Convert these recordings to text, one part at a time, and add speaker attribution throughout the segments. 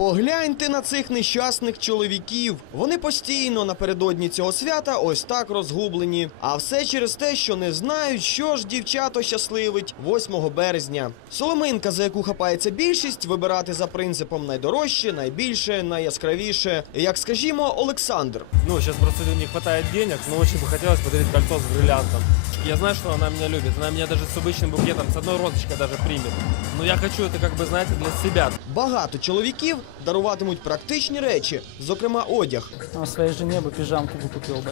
Speaker 1: Погляньте на цих нещасних чоловіків. Вони постійно напередодні цього свята ось так розгублені. А все через те, що не знають, що ж дівчато щасливить 8 березня. Соломинка, за яку хапається більшість, вибирати за принципом найдорожче, найбільше, найяскравіше. Як скажімо, Олександр.
Speaker 2: Ну, сейчас просто не хватает денег, но очень бы хотелось подарить кольцо с бриллиантом. Я знаю, что она меня любит. Она меня даже с обычным букетом, с одной розочкой даже примет. Но я хочу это, как бы, знаете, для себя.
Speaker 1: Багато чоловіків даруватимуть практичні речі, зокрема одяг.
Speaker 3: А своей жене бы пижамку бы купил бы.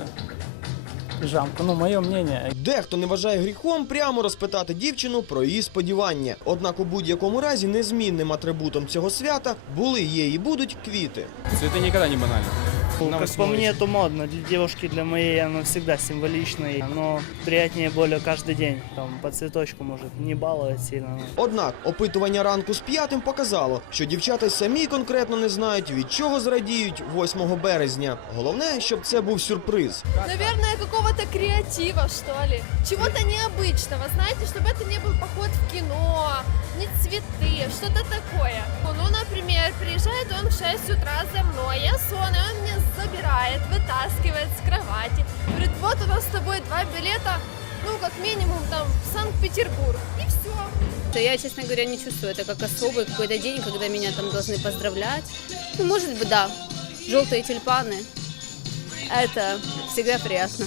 Speaker 3: Пижамку, ну, мое мнение.
Speaker 1: Дехто не вважає гріхом прямо розпитати дівчину про її сподівання. Однак у будь-якому разі незмінним атрибутом цього свята були є і будуть квіти.
Speaker 2: Цветы никогда не банальны.
Speaker 4: Ну, как по мне, это модно. Для девушки, для моей, оно всегда символичное. Но приятнее более каждый день. Там, по цветочку, может, не баловать сильно. но
Speaker 1: Однак опитування ранку з п'ятим показало, що дівчата й самі конкретно не знають, від чого зрадіють 8 березня. Головне, щоб це був сюрприз.
Speaker 5: Наверное, какого-то креатива, что ли. Чего-то необычного, знаете, чтобы это не был поход в кино, не цветы, что-то такое. Ну, например, приезжает он в 6 утра за мной, я сон, и он меня забирает, вытаскивает с кровати. Говорит, вот у нас с тобой два билета, ну, как минимум, там, в Санкт-Петербург. И все.
Speaker 6: Да Я, честно говоря, не чувствую это как особый какой-то день, когда меня там должны поздравлять. Ну, может быть, да. Желтые тюльпаны. Это всегда приятно.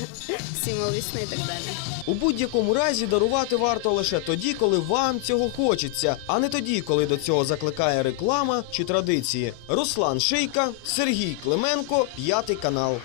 Speaker 6: Символ весны и так далее.
Speaker 1: У будь-якому разі дарувати варто лише тоді, коли вам цього хочеться, а не тоді, коли до цього закликає реклама чи традиції. Руслан Шийка, Сергій Клименко, п'ятий канал.